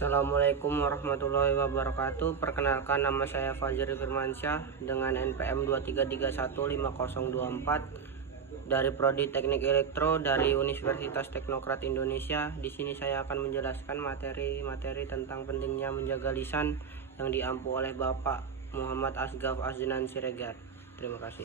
Assalamualaikum warahmatullahi wabarakatuh. Perkenalkan, nama saya Fajri Firmansyah dengan NPM 23315024 dari Prodi Teknik Elektro dari Universitas Teknokrat Indonesia. Di sini saya akan menjelaskan materi tentang pentingnya menjaga lisan yang diampu oleh Bapak Muhammad Asgaf Aznan Siregar. Terima kasih.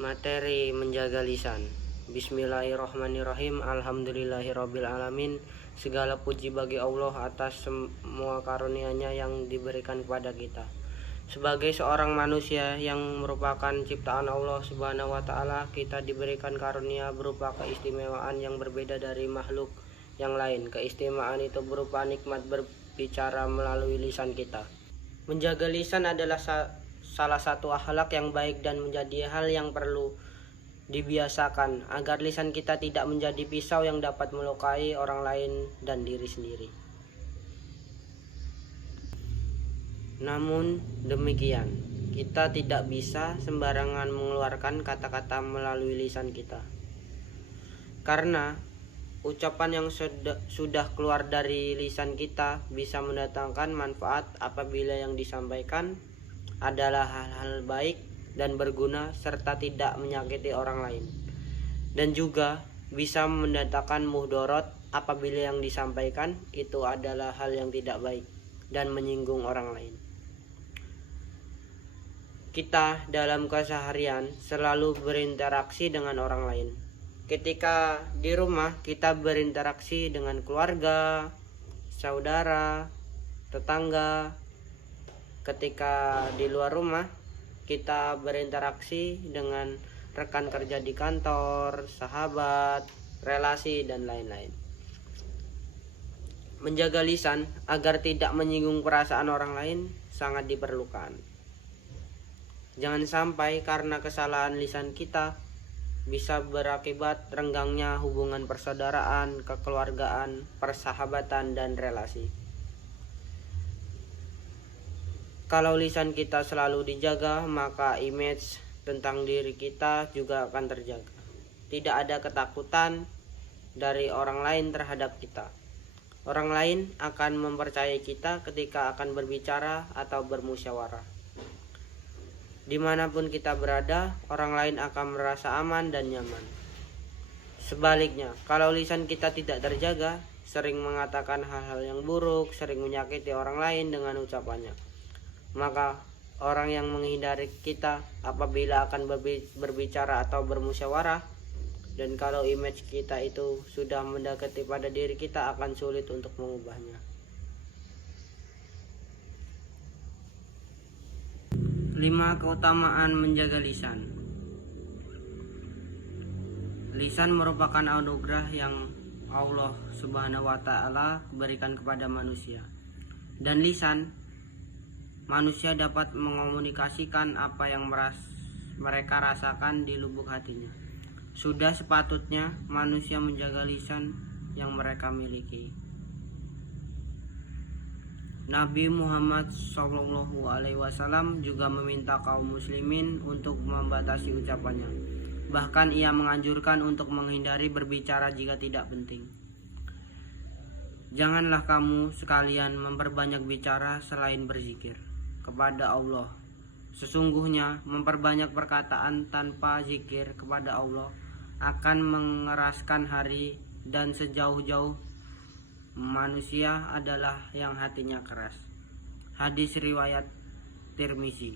Materi menjaga lisan. Bismillahirrahmanirrahim. Alhamdulillahirabbil alamin. Segala puji bagi Allah atas semua karunia-Nya yang diberikan kepada kita. Sebagai seorang manusia yang merupakan ciptaan Allah Subhanahu wa taala, kita diberikan karunia berupa keistimewaan yang berbeda dari makhluk yang lain. Keistimewaan itu berupa nikmat berbicara melalui lisan kita. Menjaga lisan adalah salah satu akhlak yang baik dan menjadi hal yang perlu dibiasakan agar lisan kita tidak menjadi pisau yang dapat melukai orang lain dan diri sendiri. Namun demikian, kita tidak bisa sembarangan mengeluarkan kata-kata melalui lisan kita, karena ucapan yang sudah keluar dari lisan kita bisa mendatangkan manfaat apabila yang disampaikan adalah hal-hal baik dan berguna serta tidak menyakiti orang lain, dan juga bisa mendatangkan mudarat apabila yang disampaikan itu adalah hal yang tidak baik dan menyinggung orang lain. Kita dalam keseharian selalu berinteraksi dengan orang lain. Ketika di rumah kita berinteraksi dengan keluarga, saudara, tetangga. Ketika di luar rumah kita berinteraksi dengan rekan kerja di kantor, sahabat, relasi, dan lain-lain. Menjaga lisan agar tidak menyinggung perasaan orang lain sangat diperlukan. Jangan sampai karena kesalahan lisan kita bisa berakibat renggangnya hubungan persaudaraan, kekeluargaan, persahabatan, dan relasi. Kalau lisan kita selalu dijaga, maka image tentang diri kita juga akan terjaga. Tidak ada ketakutan dari orang lain terhadap kita. Orang lain akan mempercayai kita ketika akan berbicara atau bermusyawarah. Dimanapun kita berada, orang lain akan merasa aman dan nyaman. Sebaliknya, kalau lisan kita tidak terjaga, sering mengatakan hal-hal yang buruk, sering menyakiti orang lain dengan ucapannya, maka orang yang menghindari kita apabila akan berbicara atau bermusyawarah, dan kalau image kita itu sudah mendekati pada diri kita, akan sulit untuk mengubahnya. 5 keutamaan menjaga lisan. Lisan merupakan anugerah yang Allah Subhanahu wa taala berikan kepada manusia. Dan lisan, manusia dapat mengomunikasikan apa yang mereka rasakan di lubuk hatinya. Sudah sepatutnya manusia menjaga lisan yang mereka miliki. Nabi Muhammad SAW juga meminta kaum muslimin untuk membatasi ucapannya. Bahkan ia menganjurkan untuk menghindari berbicara jika tidak penting. Janganlah kamu sekalian memperbanyak bicara selain berzikir kepada Allah. Sesungguhnya memperbanyak perkataan tanpa zikir kepada Allah akan mengeraskan hari, dan sejauh-jauh manusia adalah yang hatinya keras. Hadis riwayat Tirmizi.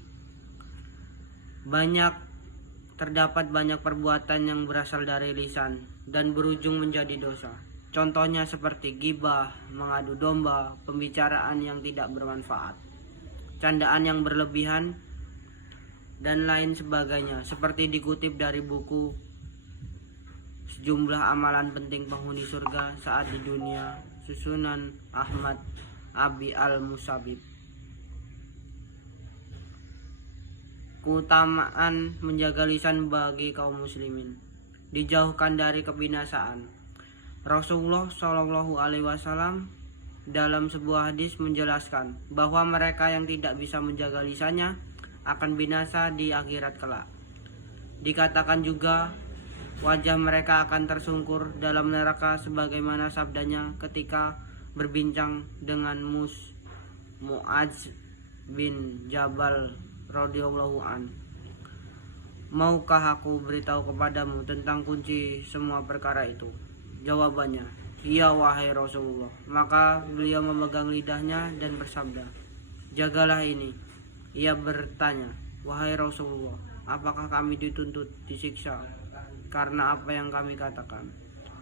Terdapat banyak perbuatan yang berasal dari lisan dan berujung menjadi dosa. Contohnya seperti ghibah, mengadu domba, pembicaraan yang tidak bermanfaat, candaan yang berlebihan, dan lain sebagainya. Seperti dikutip dari buku Sejumlah Amalan Penting Penghuni Surga Saat di Dunia, susunan Ahmad Abi Al-Musabib. Keutamaan menjaga lisan bagi kaum muslimin. Dijauhkan dari kebinasaan. Rasulullah SAW dalam sebuah hadis menjelaskan bahwa mereka yang tidak bisa menjaga lisannya akan binasa di akhirat kelak. Dikatakan juga wajah mereka akan tersungkur dalam neraka sebagaimana sabdanya ketika berbincang dengan Mu'adz bin Jabal radhiyallahu an. Maukah aku beritahu kepadamu tentang kunci semua perkara itu? Jawabannya, iya wahai Rasulullah. Maka beliau memegang lidahnya dan bersabda, jagalah ini. Ia bertanya, wahai Rasulullah, apakah kami dituntut disiksa karena apa yang kami katakan?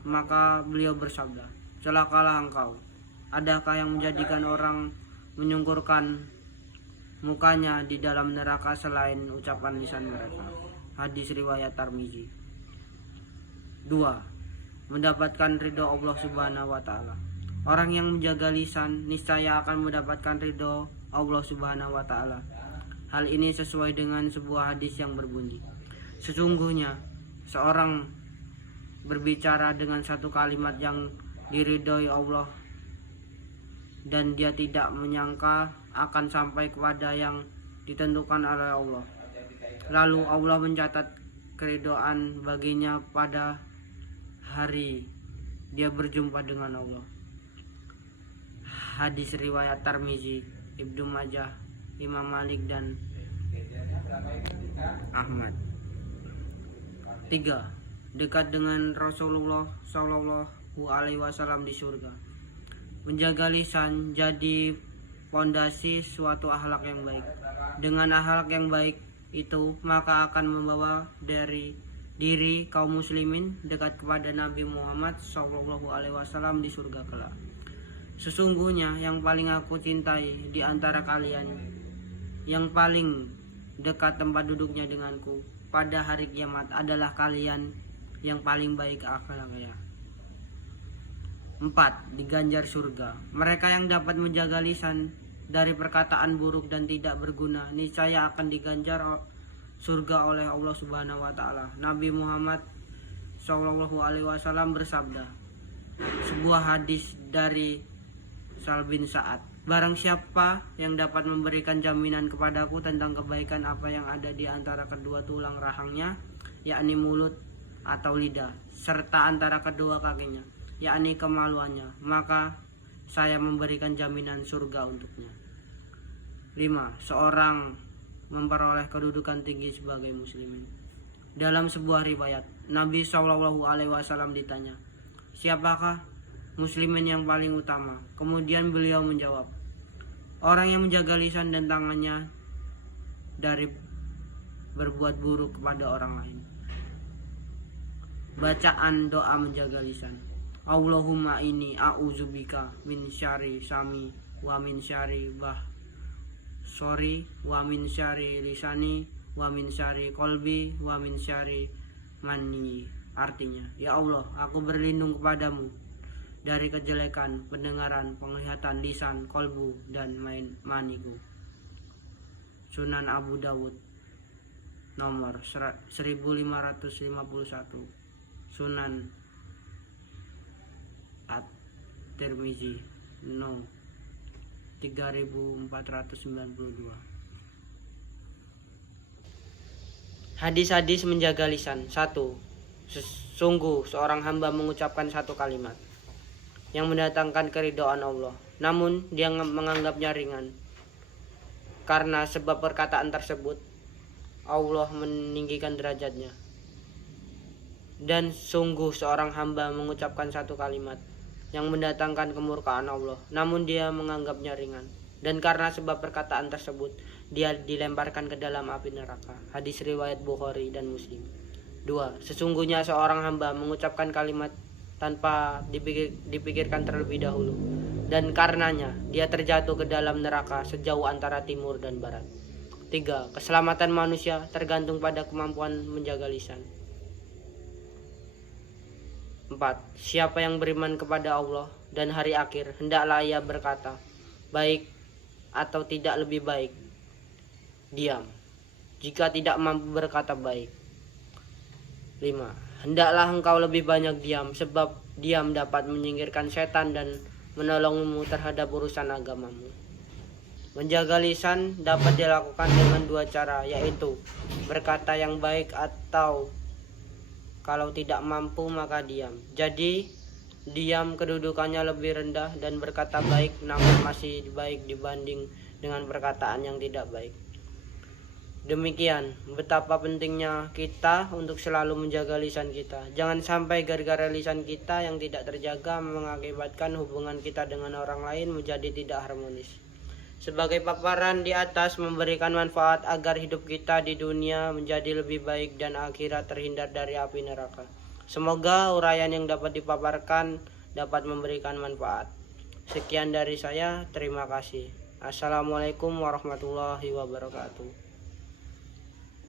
Maka beliau bersabda, celakalah engkau. Adakah yang menjadikan orang menyungkurkan mukanya di dalam neraka selain ucapan lisan mereka? Hadis riwayat Tirmizi. 2. Mendapatkan ridho Allah Subhanahu wa taala. Orang yang menjaga lisan niscaya akan mendapatkan ridho Allah Subhanahu wa taala. Hal ini sesuai dengan sebuah hadis yang berbunyi, sesungguhnya seorang berbicara dengan satu kalimat yang diridhoi Allah dan dia tidak menyangka akan sampai kepada yang ditentukan oleh Allah. Lalu Allah mencatat keridhaan baginya pada hari dia berjumpa dengan Allah. Hadis riwayat Tirmizi, Ibnu Majah, Imam Malik dan Ahmad. 3. Dekat dengan Rasulullah Shallallahu Alaihi Wasallam di surga. Menjaga lisan jadi fondasi suatu akhlak yang baik. Dengan akhlak yang baik itu maka akan membawa dari diri kaum muslimin dekat kepada Nabi Muhammad Shallallahu Alaihi Wasallam di surga kelak. Sesungguhnya yang paling aku cintai di antara kalian, yang paling dekat tempat duduknya denganku pada hari kiamat adalah kalian yang paling baik akhlaknya. 4. Diganjar surga. Mereka yang dapat menjaga lisan dari perkataan buruk dan tidak berguna niscaya akan diganjar surga oleh Allah Subhanahu wa taala. Nabi Muhammad Shallallahu Alaihi Wasallam bersabda, sebuah hadis dari Sal bin Sa'ad, barang siapa yang dapat memberikan jaminan kepadaku tentang kebaikan apa yang ada di antara kedua tulang rahangnya, yakni mulut atau lidah, serta antara kedua kakinya, yakni kemaluannya, maka saya memberikan jaminan surga untuknya. 5. Seorang memperoleh kedudukan tinggi sebagai muslimin. Dalam sebuah riwayat, Nabi Shallallahu Alaihi Wasallam ditanya, siapakah muslimin yang paling utama? Kemudian beliau menjawab, orang yang menjaga lisan dan tangannya dari berbuat buruk kepada orang lain. Bacaan doa menjaga lisan. Allahumma inni a'udzubika min syarri sami wa min syarri sorry wa min syarri lisani wa min syarri qalbi wa min syarri mani. Artinya, ya Allah, aku berlindung kepadamu dari kejelekan pendengaran, penglihatan, lisan, kolbu dan maniku. Sunan Abu Dawud nomor 1551, Sunan At-Tirmizi no 3492. Hadis-hadis menjaga lisan. 1. Sungguh seorang hamba mengucapkan satu kalimat yang mendatangkan keridhaan Allah, namun dia menganggapnya ringan. Karena sebab perkataan tersebut Allah meninggikan derajatnya. Dan sungguh seorang hamba mengucapkan satu kalimat yang mendatangkan kemurkaan Allah, namun dia menganggapnya ringan. Dan karena sebab perkataan tersebut dia dilemparkan ke dalam api neraka. Hadis riwayat Bukhari dan Muslim. 2. Sesungguhnya seorang hamba mengucapkan kalimat tanpa dipikirkan terlebih dahulu, dan karenanya dia terjatuh ke dalam neraka sejauh antara timur dan barat. 3. Keselamatan manusia tergantung pada kemampuan menjaga lisan. 4. Siapa yang beriman kepada Allah dan hari akhir, hendaklah ia berkata, baik atau tidak lebih baik, diam jika tidak mampu berkata baik. 5. Hendaklah engkau lebih banyak diam, sebab diam dapat menyingkirkan setan dan menolongmu terhadap urusan agamamu. Menjaga lisan dapat dilakukan dengan dua cara, yaitu berkata yang baik atau Kalau tidak mampu maka diam. Jadi diam kedudukannya lebih rendah dan berkata baik namun masih baik dibanding dengan perkataan yang tidak baik. Demikian betapa pentingnya kita untuk selalu menjaga lisan kita. Jangan sampai gara-gara lisan kita yang tidak terjaga mengakibatkan hubungan kita dengan orang lain menjadi tidak harmonis. Sebagai paparan di atas memberikan manfaat agar hidup kita di dunia menjadi lebih baik dan akhirat terhindar dari api neraka. Semoga uraian yang dapat dipaparkan dapat memberikan manfaat. Sekian dari saya, terima kasih. Assalamualaikum warahmatullahi wabarakatuh.